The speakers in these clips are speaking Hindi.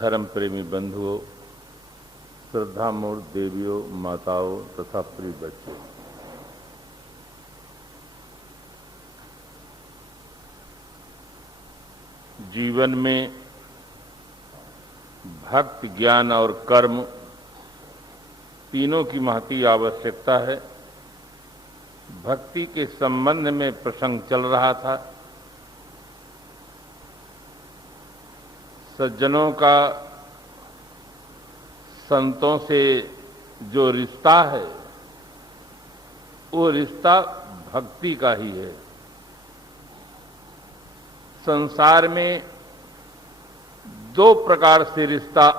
धर्म प्रेमी बंधुओं, श्रद्धामूर्त देवियों, माताओं तथा प्रिय बच्चों, जीवन में भक्ति, ज्ञान और कर्म तीनों की महती आवश्यकता है। भक्ति के संबंध में प्रसंग चल रहा था। सज्जनों का संतों से जो रिश्ता है वो रिश्ता भक्ति का ही है। संसार में दो प्रकार से रिश्ता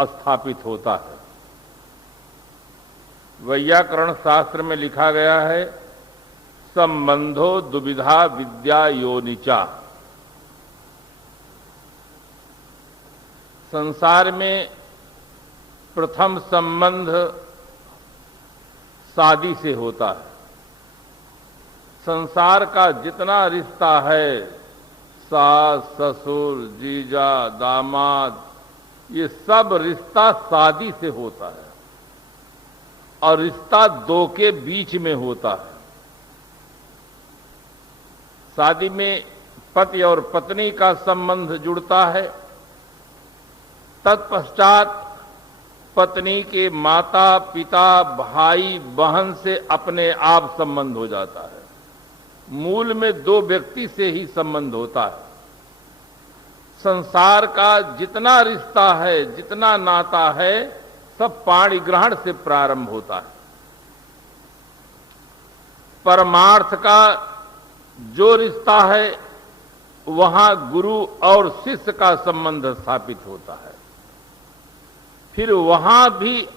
स्थापित होता है। वैयाकरण शास्त्र में लिखा गया है, संबंधो दुविधा विद्या योनिचा। संसार में प्रथम संबंध शादी से होता है। संसार का जितना रिश्ता है, सास, ससुर, जीजा, दामाद, ये सब रिश्ता शादी से होता है और रिश्ता दो के बीच में होता है। शादी में पति और पत्नी का संबंध जुड़ता है। तत्पश्चात पत्नी के माता, पिता, भाई, बहन से अपने आप संबंध हो जाता है। मूल में दो व्यक्ति से ही संबंध होता है। संसार का जितना रिश्ता है, जितना नाता है, सब पाणी ग्रहण से प्रारंभ होता है। परमार्थ का जो रिश्ता है वहां गुरु और शिष्य का संबंध स्थापित होता है। फिर वहां भी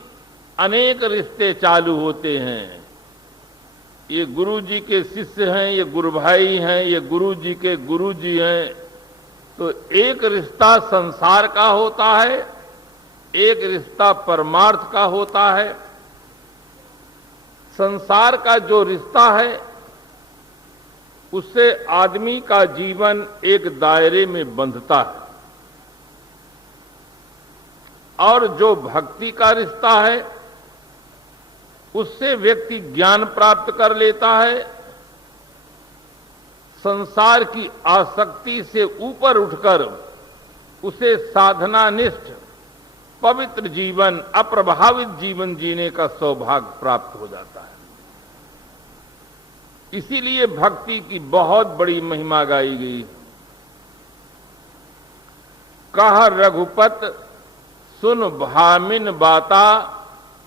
अनेक रिश्ते चालू होते हैं। ये गुरु जी के शिष्य हैं, ये गुरु भाई हैं, ये गुरु जी के गुरु जी हैं। तो एक रिश्ता संसार का होता है, एक रिश्ता परमार्थ का होता है। संसार का जो रिश्ता है उससे आदमी का जीवन एक दायरे में बंधता है, और जो भक्ति का रिश्ता है उससे व्यक्ति ज्ञान प्राप्त कर लेता है। संसार की आसक्ति से ऊपर उठकर उसे साधनानिष्ठ पवित्र जीवन, अप्रभावित जीवन जीने का सौभाग्य प्राप्त हो जाता है। इसीलिए भक्ति की बहुत बड़ी महिमा गाई गई। कह रघुपत सुन भामिन बाता,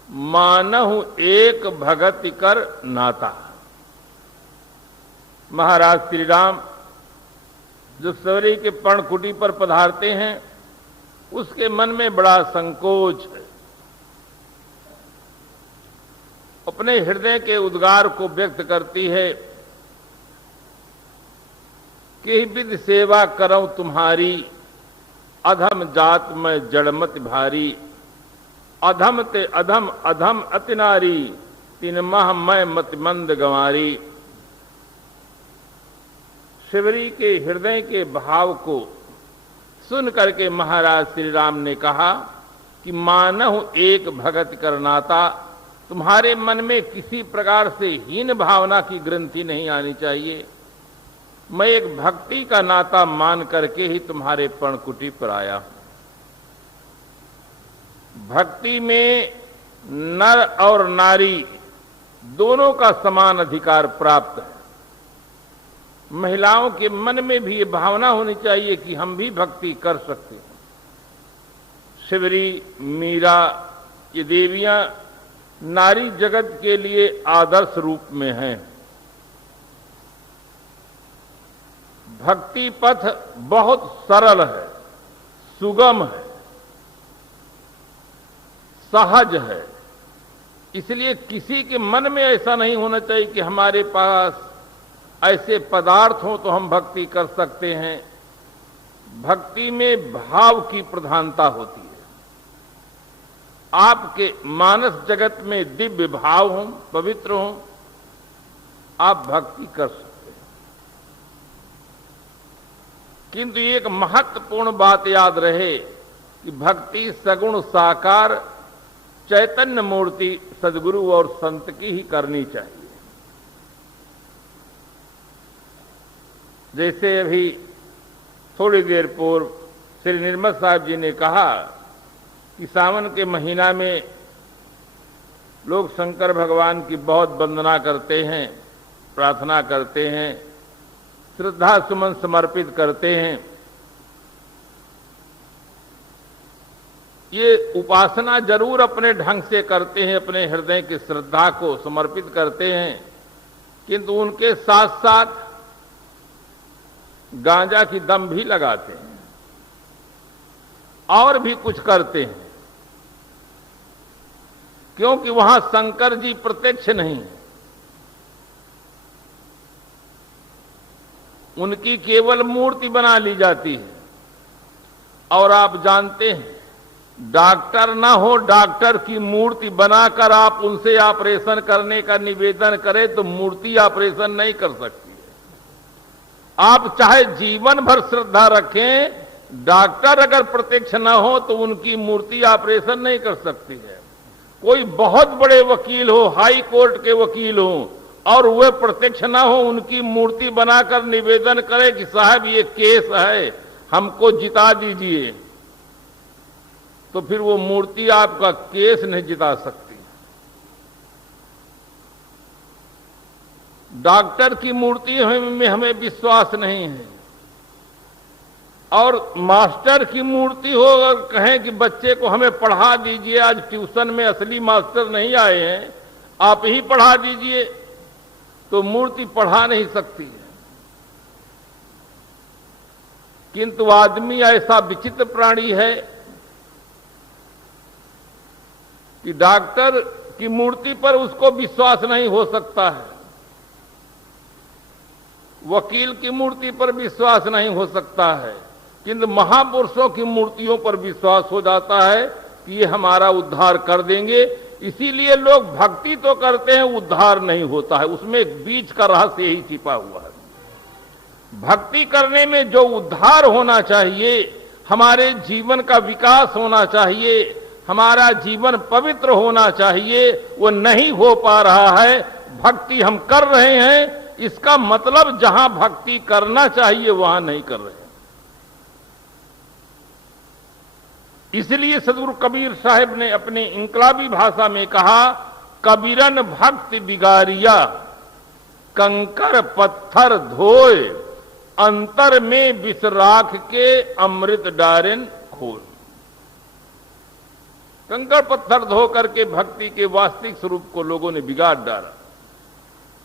मानहु एक भगति कर नाता। महाराज श्री राम जो सवरी के पर्णकुटी पर पधारते हैं, उसके मन में बड़ा संकोच है। अपने हृदय के उद्गार को व्यक्त करती है कि विधि सेवा करऊं तुम्हारी, अधम जात में जड़मत भारी। अधम ते अधम अधम अति नारी, तीन माह मैं मत मंद गंवारी। शिवरी के हृदय के भाव को सुन करके महाराज श्री राम ने कहा कि मानहु एक भगत कर नाता। तुम्हारे मन में किसी प्रकार से हीन भावना की ग्रंथि नहीं आनी चाहिए। मैं एक भक्ति का नाता मान करके ही तुम्हारे पर्णकुटी पर आया हूं। भक्ति में नर और नारी दोनों का समान अधिकार प्राप्त है। महिलाओं के मन में भी ये भावना होनी चाहिए कि हम भी भक्ति कर सकते हैं। शिवरी, मीरा, ये देवियां नारी जगत के लिए आदर्श रूप में हैं। भक्ति पथ बहुत सरल है, सुगम है, सहज है। इसलिए किसी के मन में ऐसा नहीं होना चाहिए कि हमारे पास ऐसे पदार्थ हो तो हम भक्ति कर सकते हैं। भक्ति में भाव की प्रधानता होती है। आपके मानस जगत में दिव्य भाव हो, पवित्र हो, आप भक्ति कर सकते हैं। किंतु एक महत्वपूर्ण बात याद रहे कि भक्ति सगुण साकार चैतन्य मूर्ति सदगुरु और संत की ही करनी चाहिए। जैसे अभी थोड़ी देर पूर्व श्री निर्मल साहब जी ने कहा कि सावन के महीना में लोग शंकर भगवान की बहुत वंदना करते हैं, प्रार्थना करते हैं, श्रद्धा सुमन समर्पित करते हैं। ये उपासना जरूर अपने ढंग से करते हैं, अपने हृदय की श्रद्धा को समर्पित करते हैं, किंतु उनके साथ साथ गांजा की दम भी लगाते हैं और भी कुछ करते हैं, क्योंकि वहां शंकर जी प्रत्यक्ष नहीं है। उनकी केवल मूर्ति बना ली जाती है। और आप जानते हैं, डॉक्टर ना हो, डॉक्टर की मूर्ति बनाकर आप उनसे ऑपरेशन करने का निवेदन करें तो मूर्ति ऑपरेशन नहीं कर सकती है। आप चाहे जीवन भर श्रद्धा रखें, डॉक्टर अगर प्रत्यक्ष ना हो तो उनकी मूर्ति ऑपरेशन नहीं कर सकती है। कोई बहुत बड़े वकील हो, हाई कोर्ट के वकील हो, और वे प्रत्यक्ष ना हो, उनकी मूर्ति बनाकर निवेदन करे कि साहब ये केस है, हमको जिता दीजिए, तो फिर वो मूर्ति आपका केस नहीं जिता सकती। डॉक्टर की मूर्ति में हमें विश्वास नहीं है। और मास्टर की मूर्ति हो और कहें कि बच्चे को हमें पढ़ा दीजिए, आज ट्यूशन में असली मास्टर नहीं आए हैं, आप ही पढ़ा दीजिए, तो मूर्ति पढ़ा नहीं सकती है। किंतु आदमी ऐसा विचित्र प्राणी है कि डॉक्टर की मूर्ति पर उसको विश्वास नहीं हो सकता है, वकील की मूर्ति पर विश्वास नहीं हो सकता है, किंतु महापुरुषों की मूर्तियों पर विश्वास हो जाता है कि ये हमारा उद्धार कर देंगे। इसीलिए लोग भक्ति तो करते हैं, उद्धार नहीं होता है। उसमें एक बीच का रहस्य यही छिपा हुआ है। भक्ति करने में जो उद्धार होना चाहिए, हमारे जीवन का विकास होना चाहिए, हमारा जीवन पवित्र होना चाहिए, वो नहीं हो पा रहा है। भक्ति हम कर रहे हैं, इसका मतलब जहां भक्ति करना चाहिए वहां नहीं कर रहे हैं। इसलिए सदगुरु कबीर साहब ने अपने इंकलाबी भाषा में कहा, कबीरन भक्ति बिगारिया कंकर पत्थर धोए, अंतर में विष राख के अमृत डारेन खोल। कंकर पत्थर धो करके भक्ति के वास्तविक स्वरूप को लोगों ने बिगाड़ डाला।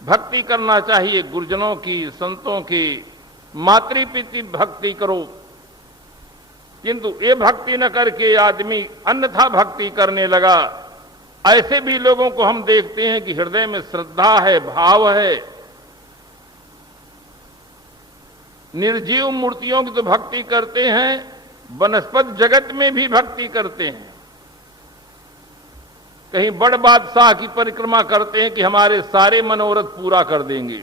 भक्ति करना चाहिए गुरुजनों की, संतों की, मातृपितृ भक्ति करो, किंतु ये भक्ति न करके आदमी अन्यथा भक्ति करने लगा। ऐसे भी लोगों को हम देखते हैं कि हृदय में श्रद्धा है, भाव है, निर्जीव मूर्तियों की तो भक्ति करते हैं, वनस्पत जगत में भी भक्ति करते हैं। कहीं बड़ बादशाह की परिक्रमा करते हैं कि हमारे सारे मनोरथ पूरा कर देंगे।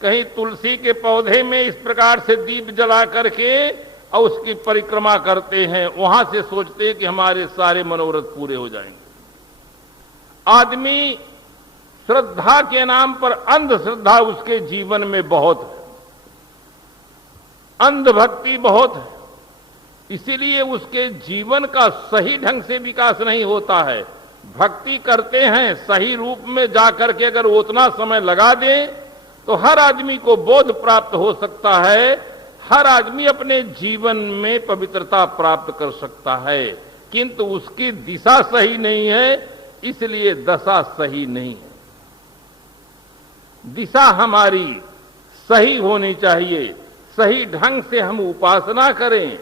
कहीं तुलसी के पौधे में इस प्रकार से दीप जला करके और उसकी परिक्रमा करते हैं, वहां से सोचते हैं कि हमारे सारे मनोरथ पूरे हो जाएंगे। आदमी श्रद्धा के नाम पर अंधश्रद्धा उसके जीवन में बहुत है, अंधभक्ति बहुत है, इसीलिए उसके जीवन का सही ढंग से विकास नहीं होता है। भक्ति करते हैं, सही रूप में जाकर के अगर उतना समय लगा दें तो हर आदमी को बोध प्राप्त हो सकता है, हर आदमी अपने जीवन में पवित्रता प्राप्त कर सकता है, किंतु उसकी दिशा सही नहीं है, इसलिए दशा सही नहीं है। दिशा हमारी सही होनी चाहिए, सही ढंग से हम उपासना करें,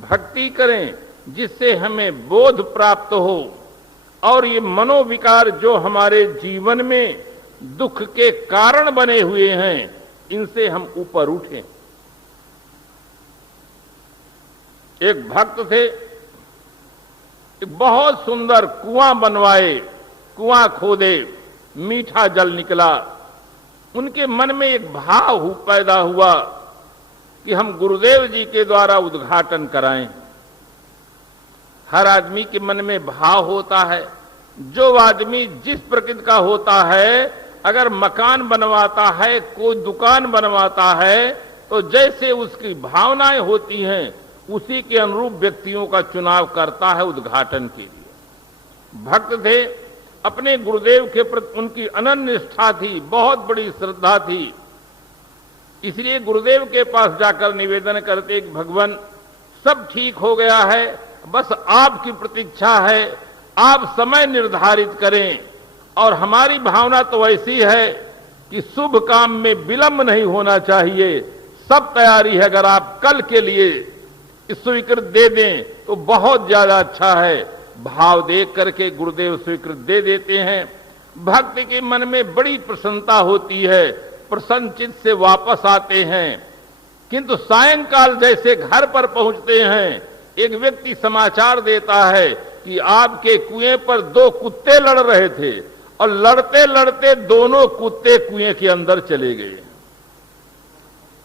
भक्ति करें, जिससे हमें बोध प्राप्त हो और ये मनोविकार जो हमारे जीवन में दुख के कारण बने हुए हैं, इनसे हम ऊपर उठें। एक भक्त थे, एक बहुत सुंदर कुआं बनवाए, कुआं खोदे, मीठा जल निकला। उनके मन में एक भाव पैदा हुआ कि हम गुरुदेव जी के द्वारा उद्घाटन कराएं। हर आदमी के मन में भाव होता है। जो आदमी जिस प्रकृति का होता है, अगर मकान बनवाता है, कोई दुकान बनवाता है, तो जैसे उसकी भावनाएं होती हैं उसी के अनुरूप व्यक्तियों का चुनाव करता है उद्घाटन के लिए। भक्त थे, अपने गुरुदेव के प्रति उनकी अनन्य निष्ठा थी, बहुत बड़ी श्रद्धा थी। इसलिए गुरुदेव के पास जाकर निवेदन करते कि भगवान सब ठीक हो गया है, बस आपकी प्रतीक्षा है, आप समय निर्धारित करें। और हमारी भावना तो ऐसी है कि शुभ काम में विलंब नहीं होना चाहिए, सब तैयारी है, अगर आप कल के लिए स्वीकृत दे दें तो बहुत ज्यादा अच्छा है। भाव देख करके गुरुदेव स्वीकृत दे देते हैं। भक्त के मन में बड़ी प्रसन्नता होती है, प्रसन्न चित्त से वापस आते हैं। किंतु सायंकाल जैसे घर पर पहुंचते हैं, एक व्यक्ति समाचार देता है कि आपके कुएं पर 2 कुत्ते लड़ रहे थे और लड़ते लड़ते दोनों कुत्ते कुएं के अंदर चले गए।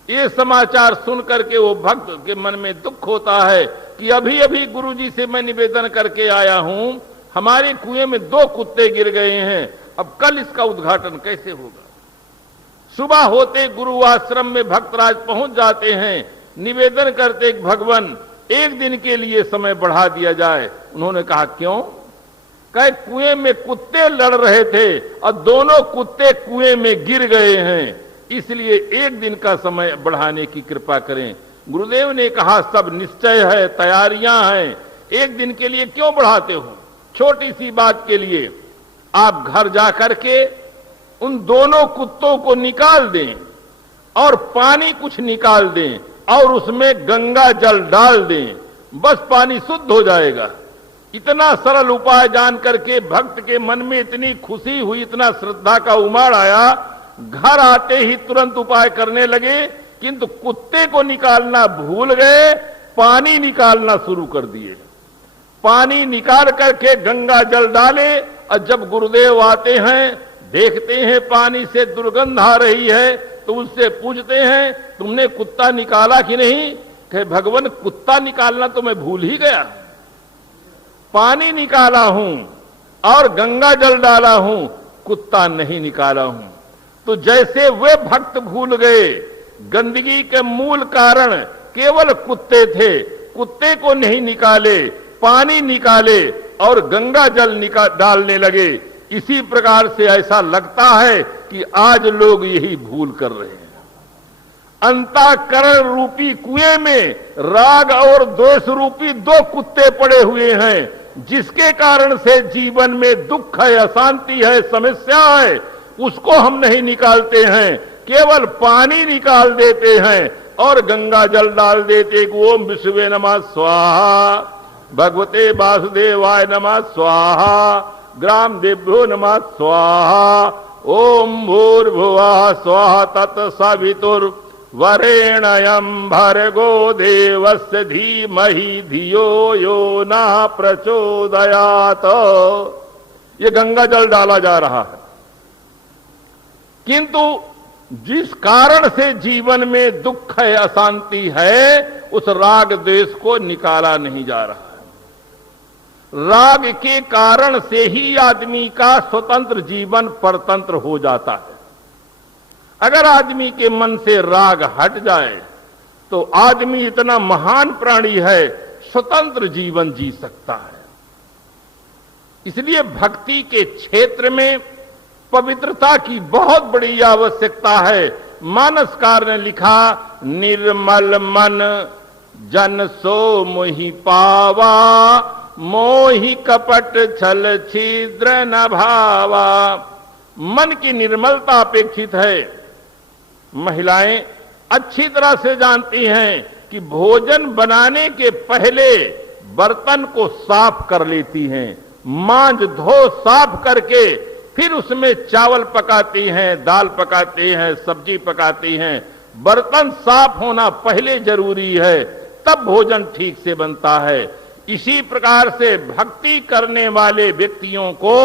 ये समाचार सुनकर के वो भक्त के मन में दुख होता है कि अभी अभी गुरुजी से मैं निवेदन करके आया हूं, हमारे कुएं में 2 कुत्ते गिर गए हैं, अब कल इसका उद्घाटन कैसे होगा। सुबह होते गुरु आश्रम में भक्तराज पहुंच जाते हैं, निवेदन करते कि भगवान एक दिन के लिए समय बढ़ा दिया जाए। उन्होंने कहा क्यों? कहे कुएं में कुत्ते लड़ रहे थे और दोनों कुत्ते कुएं में गिर गए हैं, इसलिए एक दिन का समय बढ़ाने की कृपा करें। गुरुदेव ने कहा सब निश्चय है, तैयारियां हैं, एक दिन के लिए क्यों बढ़ाते हो? छोटी सी बात के लिए आप घर जाकर के उन दोनों कुत्तों को निकाल दें और पानी कुछ निकाल दें और उसमें गंगा जल डाल दें, बस पानी शुद्ध हो जाएगा। इतना सरल उपाय जान करके भक्त के मन में इतनी खुशी हुई, इतना श्रद्धा का उमाड़ आया, घर आते ही तुरंत उपाय करने लगे, किंतु कुत्ते को निकालना भूल गए, पानी निकालना शुरू कर दिए। पानी निकाल करके गंगा जल डाले और जब गुरुदेव आते हैं, देखते हैं पानी से दुर्गंध आ रही है, तो उससे पूछते हैं तुमने कुत्ता निकाला कि नहीं? कहे भगवान कुत्ता निकालना तो मैं भूल ही गया, पानी निकाला हूं और गंगा जल डाला हूं, कुत्ता नहीं निकाला हूं। तो जैसे वे भक्त भूल गए, गंदगी के मूल कारण केवल कुत्ते थे, कुत्ते को नहीं निकाले, पानी निकाले और गंगा जल डालने लगे। इसी प्रकार से ऐसा लगता है कि आज लोग यही भूल कर रहे हैं। अंतःकरण रूपी कुएं में राग और द्वेष रूपी 2 कुत्ते पड़े हुए हैं, जिसके कारण से जीवन में दुख है, अशांति है, समस्या है, उसको हम नहीं निकालते हैं, केवल पानी निकाल देते हैं और गंगा जल डाल देते। ओम विष्णुवे नमः स्वाहा, भगवते वासुदेवाय नमः स्वाहा, ग्राम देव्यो नमः स्वाहा, ओम भूर्भुवः स्वाहा तत्सवितुर्वरेण्यं भर्गो देवस्य धीमहि धियो यो नः प्रचोदयात्। ये गंगा जल डाला जा रहा है, किंतु जिस कारण से जीवन में दुख है, अशांति है, उस राग द्वेष को निकाला नहीं जा रहा है। राग के कारण से ही आदमी का स्वतंत्र जीवन परतंत्र हो जाता है। अगर आदमी के मन से राग हट जाए तो आदमी इतना महान प्राणी है, स्वतंत्र जीवन जी सकता है। इसलिए भक्ति के क्षेत्र में पवित्रता की बहुत बड़ी आवश्यकता है। मानसकार ने लिखा, निर्मल मन जन सो मोहि पावा, मोहि कपट छल छिद्र न भावा। मन की निर्मलता अपेक्षित है। महिलाएं अच्छी तरह से जानती हैं कि भोजन बनाने के पहले बर्तन को साफ कर लेती हैं, मांज धो साफ करके फिर उसमें चावल पकाती हैं, दाल पकाती हैं, सब्जी पकाती हैं। बर्तन साफ होना पहले जरूरी है, तब भोजन ठीक से बनता है। इसी प्रकार से भक्ति करने वाले व्यक्तियों को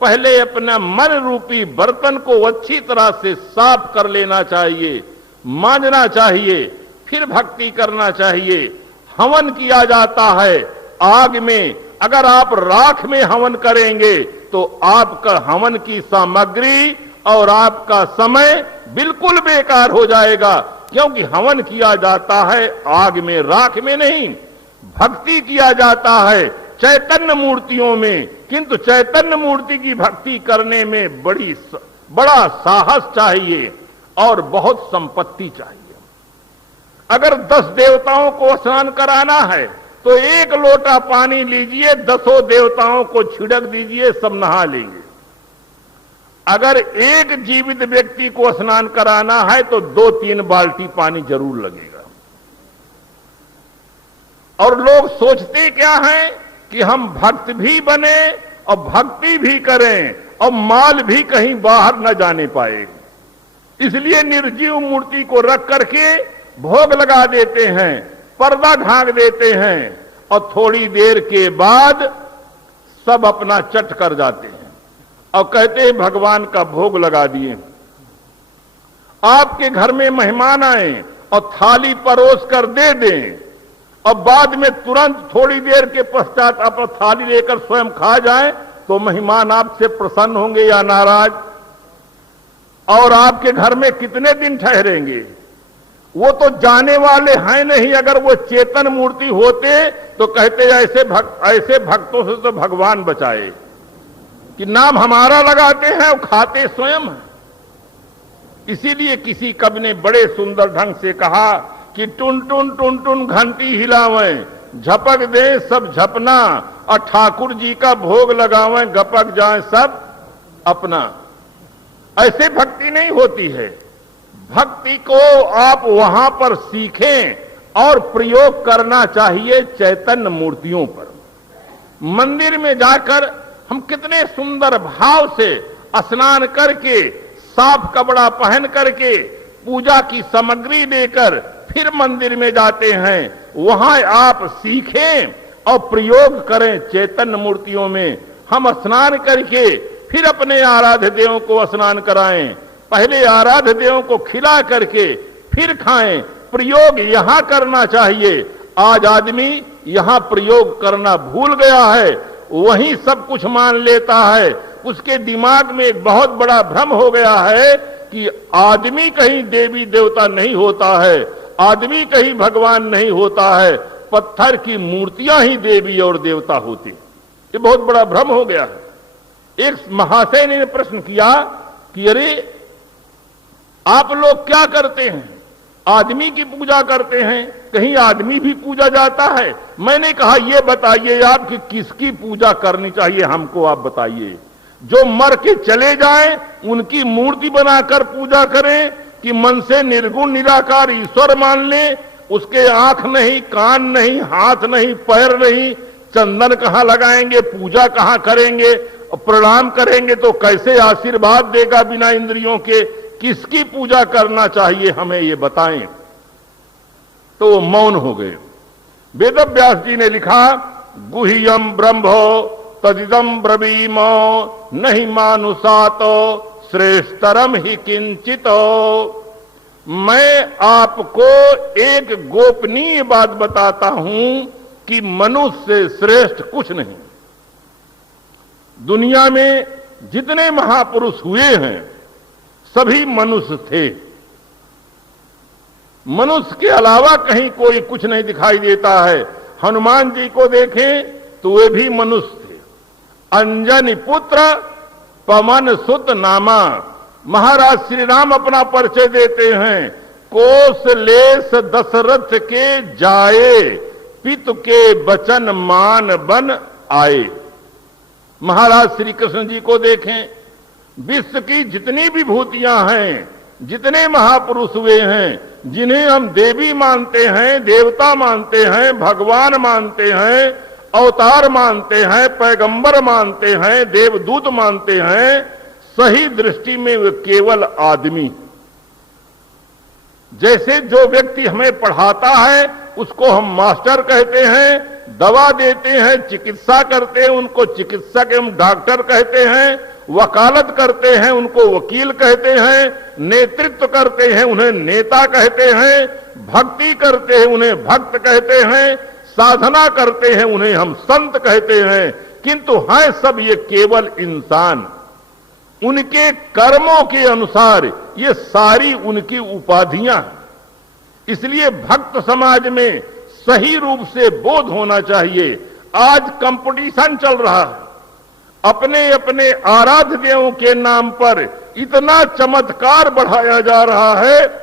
पहले अपना मन रूपी बर्तन को अच्छी तरह से साफ कर लेना चाहिए, मांजना चाहिए, फिर भक्ति करना चाहिए। हवन किया जाता है आग में, अगर आप राख में हवन करेंगे तो आपका हवन की सामग्री और आपका समय बिल्कुल बेकार हो जाएगा, क्योंकि हवन किया जाता है आग में, राख में नहीं। भक्ति किया जाता है चैतन्य मूर्तियों में, किंतु चैतन्य मूर्ति की भक्ति करने में बड़ा साहस चाहिए और बहुत संपत्ति चाहिए। अगर 10 देवताओं को स्नान कराना है तो 1 लोटा पानी लीजिए, 10 देवताओं को छिड़क दीजिए, सब नहा लेंगे। अगर एक जीवित व्यक्ति को स्नान कराना है तो 2-3 बाल्टी पानी जरूर लगेगा। और लोग सोचते क्या है कि हम भक्त भी बने और भक्ति भी करें और माल भी कहीं बाहर न जाने पाएगी, इसलिए निर्जीव मूर्ति को रख करके भोग लगा देते हैं, पर्दा ढांक देते हैं और थोड़ी देर के बाद सब अपना चट कर जाते हैं और कहते हैं भगवान का भोग लगा दिए। आपके घर में मेहमान आए और थाली परोस कर दे दें और बाद में तुरंत थोड़ी देर के पश्चात आप थाली लेकर स्वयं खा जाएं, तो मेहमान आपसे प्रसन्न होंगे या नाराज? और आपके घर में कितने दिन ठहरेंगे? वो तो जाने वाले हैं नहीं। अगर वो चेतन मूर्ति होते तो कहते ऐसे भक्तों से तो भगवान बचाए कि नाम हमारा लगाते हैं और खाते स्वयं हैं। इसीलिए किसी कवि ने बड़े सुंदर ढंग से कहा कि टुन टुन टुन टुन घंटी हिलावें, झपक दे सब झपना और ठाकुर जी का भोग लगावें, गपक जाए सब अपना। ऐसे भक्ति नहीं होती है। भक्ति को आप वहां पर सीखें और प्रयोग करना चाहिए चैतन्य मूर्तियों पर। मंदिर में जाकर हम कितने सुंदर भाव से स्नान करके, साफ कपड़ा पहन करके, पूजा की सामग्री लेकर फिर मंदिर में जाते हैं। वहां आप सीखें और प्रयोग करें चैतन्य मूर्तियों में। हम स्नान करके फिर अपने आराध्य देवों को स्नान कराएं, पहले आराध्य देवों को खिला करके फिर खाएं। प्रयोग यहां करना चाहिए। आज आदमी यहां प्रयोग करना भूल गया है, वहीं सब कुछ मान लेता है। उसके दिमाग में एक बहुत बड़ा भ्रम हो गया है कि आदमी कहीं देवी देवता नहीं होता है, आदमी कहीं भगवान नहीं होता है, पत्थर की मूर्तियां ही देवी और देवता होती। ये बहुत बड़ा भ्रम हो गया है। एक महाशय ने प्रश्न किया कि अरे आप लोग क्या करते हैं? आदमी की पूजा करते हैं, कहीं आदमी भी पूजा जाता है? मैंने कहा ये बताइए आप कि किसकी पूजा करनी चाहिए, हमको आप बताइए। जो मर के चले जाएं उनकी मूर्ति बनाकर पूजा करें कि मन से निर्गुण निराकार ईश्वर मान लें? उसके आंख नहीं, कान नहीं, हाथ नहीं, पैर नहीं, चंदन कहां लगाएंगे, पूजा कहां करेंगे, प्रणाम करेंगे तो कैसे आशीर्वाद देगा बिना इंद्रियों के? किसकी पूजा करना चाहिए हमें ये बताएं। तो वो मौन हो गए। वेदव्यास जी ने लिखा, गुह्यम ब्रह्मो तदिदम ब्रवीमो नहीं मानुषातो श्रेष्ठतरम ही किंचितो। मैं आपको एक गोपनीय बात बताता हूं कि मनुष्य से श्रेष्ठ कुछ नहीं। दुनिया में जितने महापुरुष हुए हैं सभी मनुष्य थे। मनुष्य के अलावा कहीं कोई कुछ नहीं दिखाई देता है। हनुमान जी को देखें तो वे भी मनुष्य थे। अंजनी पुत्र पवन सुत नामा। महाराज श्री राम अपना परिचय देते हैं, कोसलेस दशरथ के जाए, पितु के बचन मान बन आए। महाराज श्री कृष्ण जी को देखें, विश्व की जितनी विभूतियां हैं, जितने महापुरुष हुए हैं, जिन्हें हम देवी मानते हैं, देवता मानते हैं, भगवान मानते हैं, अवतार मानते हैं, पैगंबर मानते हैं, देवदूत मानते हैं, सही दृष्टि में वे केवल आदमी। जैसे जो व्यक्ति हमें पढ़ाता है उसको हम मास्टर कहते हैं, दवा देते हैं, चिकित्सा करते हैं उनको चिकित्सक एवं डॉक्टर कहते हैं, वकालत करते हैं उनको वकील कहते हैं, नेतृत्व करते हैं उन्हें नेता कहते हैं, भक्ति करते हैं उन्हें भक्त कहते हैं। साधना करते हैं उन्हें हम संत कहते हैं, किंतु हैं सब ये केवल इंसान। उनके कर्मों के अनुसार ये सारी उनकी उपाधियां हैं। इसलिए भक्त समाज में सही रूप से बोध होना चाहिए। आज कंपटीशन चल रहा है, अपने अपने आराध्य देवों के नाम पर इतना चमत्कार बढ़ाया जा रहा है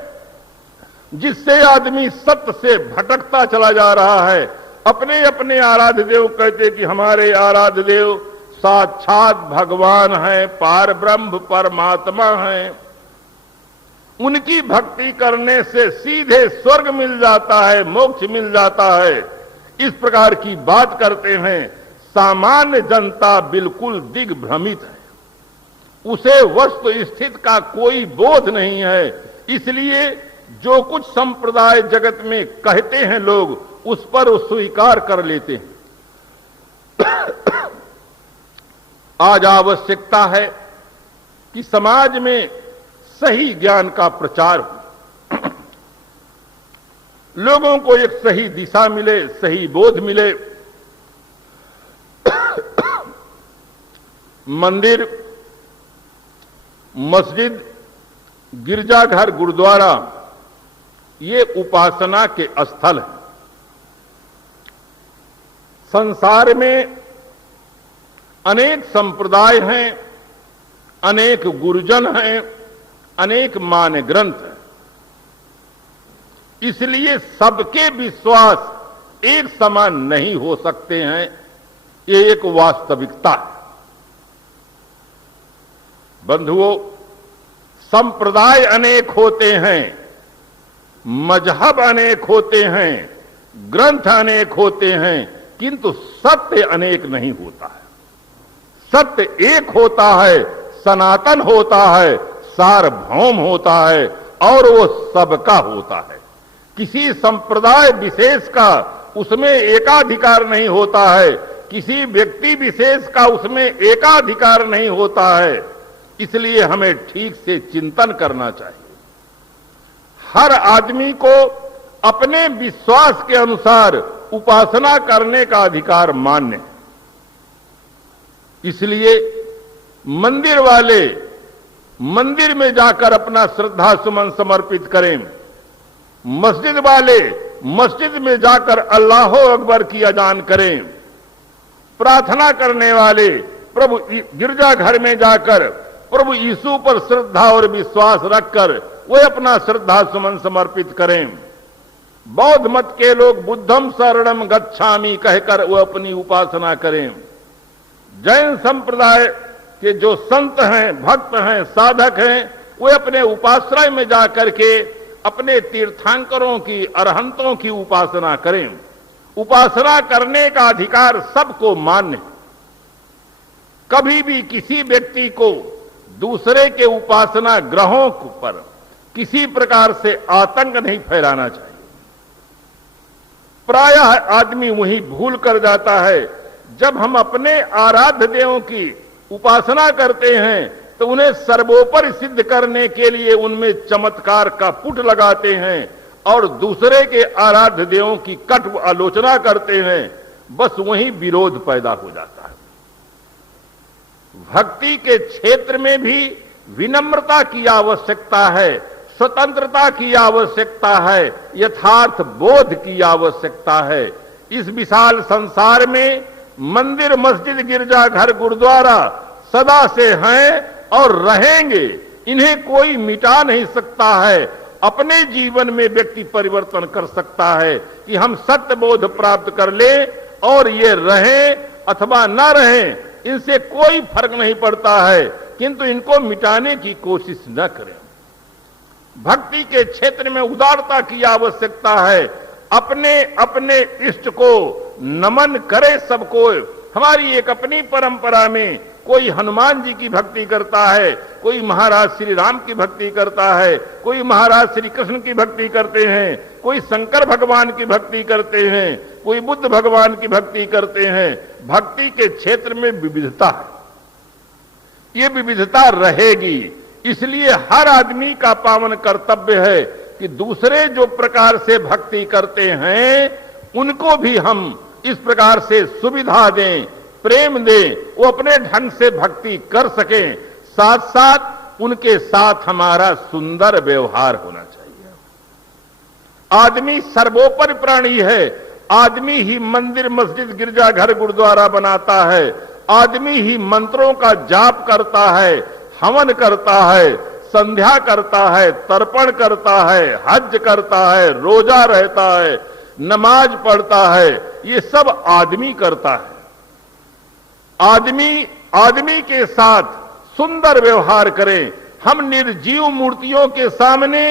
जिससे आदमी सत्य से भटकता चला जा रहा है। अपने अपने आराध्य देव कहते कि हमारे आराध्य देव साक्षात भगवान है, पार ब्रह्म परमात्मा है, उनकी भक्ति करने से सीधे स्वर्ग मिल जाता है, मोक्ष मिल जाता है, इस प्रकार की बात करते हैं। सामान्य जनता बिल्कुल दिग्भ्रमित है, उसे वस्तु स्थिति का कोई बोध नहीं है। इसलिए जो कुछ संप्रदाय जगत में कहते हैं लोग, उस पर वो स्वीकार कर लेते हैं। आज आवश्यकता है कि समाज में सही ज्ञान का प्रचार हो, लोगों को एक सही दिशा मिले, सही बोध मिले। मंदिर, मस्जिद, गिरजाघर, गुरुद्वारा ये उपासना के स्थल हैं। संसार में अनेक संप्रदाय हैं, अनेक गुरुजन हैं, अनेक मान ग्रंथ हैं। इसलिए सबके विश्वास एक समान नहीं हो सकते हैं, ये एक वास्तविकता है। बंधुओं, संप्रदाय अनेक होते हैं, मजहब अनेक होते हैं, ग्रंथ अनेक होते हैं, किंतु सत्य अनेक नहीं होता है। सत्य एक होता है, सनातन होता है, सार्वभौम होता है और वो सबका होता है। किसी संप्रदाय विशेष का उसमें एकाधिकार नहीं होता है, किसी व्यक्ति विशेष का उसमें एकाधिकार नहीं होता है। इसलिए हमें ठीक से चिंतन करना चाहिए। हर आदमी को अपने विश्वास के अनुसार उपासना करने का अधिकार मान्य है। इसलिए मंदिर वाले मंदिर में जाकर अपना श्रद्धा सुमन समर्पित करें, मस्जिद वाले मस्जिद में जाकर अल्लाह अकबर की अजान करें, प्रार्थना करने वाले प्रभु गिरजाघर में जाकर प्रभु यीशु पर श्रद्धा और विश्वास रखकर वे अपना श्रद्धा सुमन समर्पित करें। बौद्ध मत के लोग बुद्धम शरणम गच्छामि कहकर वो अपनी उपासना करें। जैन संप्रदाय के जो संत हैं, भक्त हैं, साधक हैं, वे अपने उपाश्रय में जाकर के अपने तीर्थंकरों की, अरहंतों की उपासना करें। उपासना करने का अधिकार सबको मान्य है। कभी भी किसी व्यक्ति को दूसरे के उपासना ग्रहों पर किसी प्रकार से आतंक नहीं फैलाना चाहिए। प्रायः आदमी वही भूल कर जाता है, जब हम अपने आराध्य देवों की उपासना करते हैं तो उन्हें सर्वोपरि सिद्ध करने के लिए उनमें चमत्कार का पुट लगाते हैं और दूसरे के आराध्य देवों की कटु आलोचना करते हैं। बस वही विरोध पैदा हो जाता है। भक्ति के क्षेत्र में भी विनम्रता की आवश्यकता है, स्वतंत्रता की आवश्यकता है, यथार्थ बोध की आवश्यकता है। इस विशाल संसार में मंदिर, मस्जिद, गिरजाघर, गुरुद्वारा सदा से हैं और रहेंगे। इन्हें कोई मिटा नहीं सकता है। अपने जीवन में व्यक्ति परिवर्तन कर सकता है कि हम सत्य बोध प्राप्त कर ले और ये रहें अथवा न रहें, इनसे कोई फर्क नहीं पड़ता है, किंतु इनको मिटाने की कोशिश न करें। भक्ति के क्षेत्र में उदारता की आवश्यकता है। अपने अपने इष्ट को नमन करे सबको। हमारी एक अपनी परंपरा में कोई हनुमान जी की भक्ति करता है, कोई महाराज श्री राम की भक्ति करता है, कोई महाराज श्री कृष्ण की भक्ति करते हैं, कोई शंकर भगवान की भक्ति करते हैं, कोई बुद्ध भगवान की भक्ति करते हैं। भक्ति के क्षेत्र में विविधता है, ये विविधता रहेगी। इसलिए हर आदमी का पावन कर्तव्य है कि दूसरे जो प्रकार से भक्ति करते हैं उनको भी हम इस प्रकार से सुविधा दें, प्रेम दें, वो अपने ढंग से भक्ति कर सकें, साथ साथ उनके साथ हमारा सुंदर व्यवहार होना चाहिए। आदमी सर्वोपरि प्राणी है। आदमी ही मंदिर, मस्जिद, गिरजाघर, गुरुद्वारा बनाता है। आदमी ही मंत्रों का जाप करता है, हवन करता है, संध्या करता है, तर्पण करता है, हज करता है, रोजा रहता है, नमाज पढ़ता है। ये सब आदमी करता है। आदमी के साथ सुंदर व्यवहार करें। हम निर्जीव मूर्तियों के सामने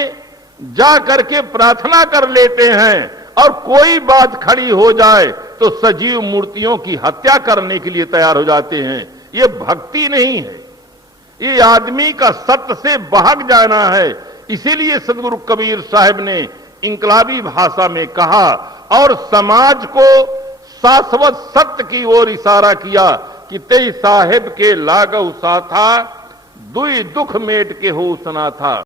जा करके प्रार्थना कर लेते हैं और कोई बात खड़ी हो जाए तो सजीव मूर्तियों की हत्या करने के लिए तैयार हो जाते हैं। ये भक्ति नहीं है, ये आदमी का सत्य से भाग जाना है। इसीलिए सदगुरु कबीर साहब ने इंकलाबी भाषा में कहा और समाज को शाश्वत सत्य की ओर इशारा किया कि तेई साहेब के लागव साथा दुई दुख मेट के हो सुना था।